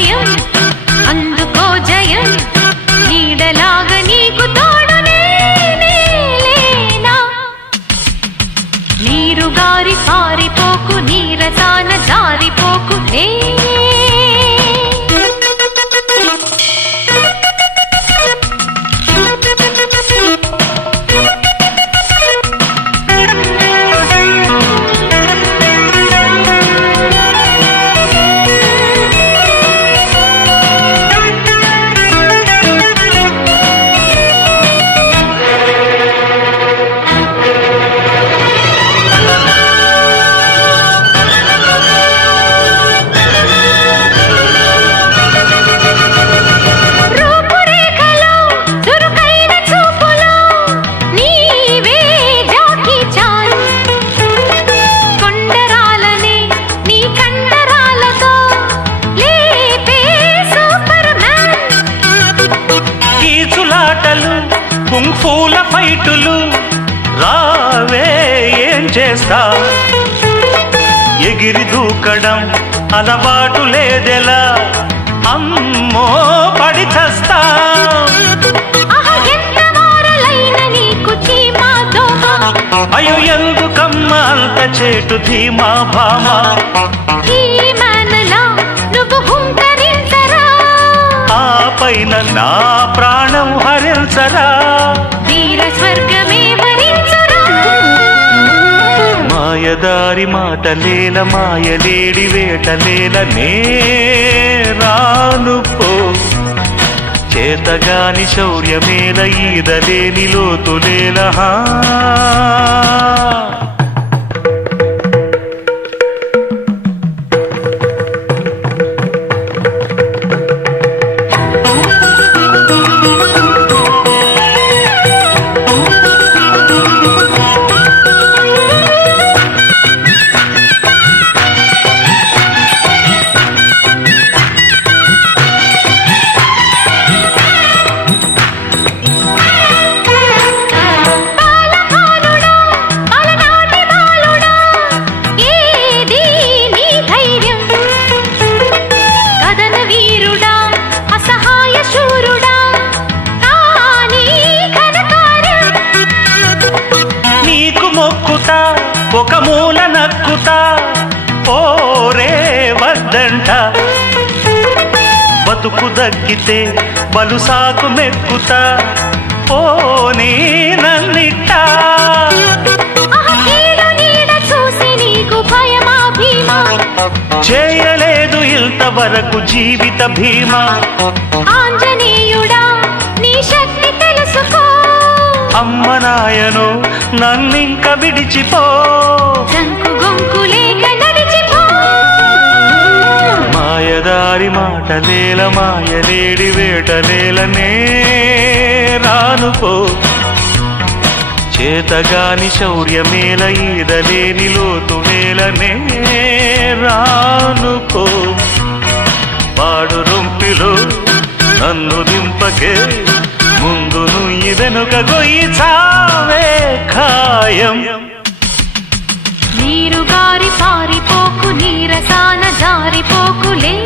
భయం అందుకో జయం నీడలాగా నీకు తోడునే నేలేనా నీరు గారి పారిపోకు నీరసాన జారిపోకు కుంఫూల ఫైటులు రావే ఏం చేస్తా ఎగిరి దూకడం అలవాటు లేదెలా అమ్మో పడి చస్తా అయ్యో ఎందుకమ్మ అంత చేటు ధీమా భామా ఆ పైన నా ప్రాణం హరించరా వీర స్వర్గమే వరించురా మాయదారి మాటలేల మాయలేడి వేటలేల నే రాను పో చేతగాని శౌర్యమేల ఈదలేని లోతులేల ఒక మూల నక్కుతా పోరే వద్దంట బతుకు దక్కితే బలుసాకు మెక్కుతా పోనీ నన్నిట్ట చేయలేదు ఇంతవరకు జీవిత భీమా ఆంజనేయుడా నీ శక్తి తెలుసుకో అమ్మ నాయను నన్నింక విడిచిపో మాయదారి మాటలేల మాయలేడి వేటలేలనే రానుపో చేతగాని శౌర్యమేల ఈదలేని లోతులేలనే రానుపో పాడు రొంపిలో నన్ను దింపకే ముందు నుయ్యి వెనుక గొయ్యి చావే ఖాయం నీరు గారి పారిపోకు నీరసాన జారిపోకులే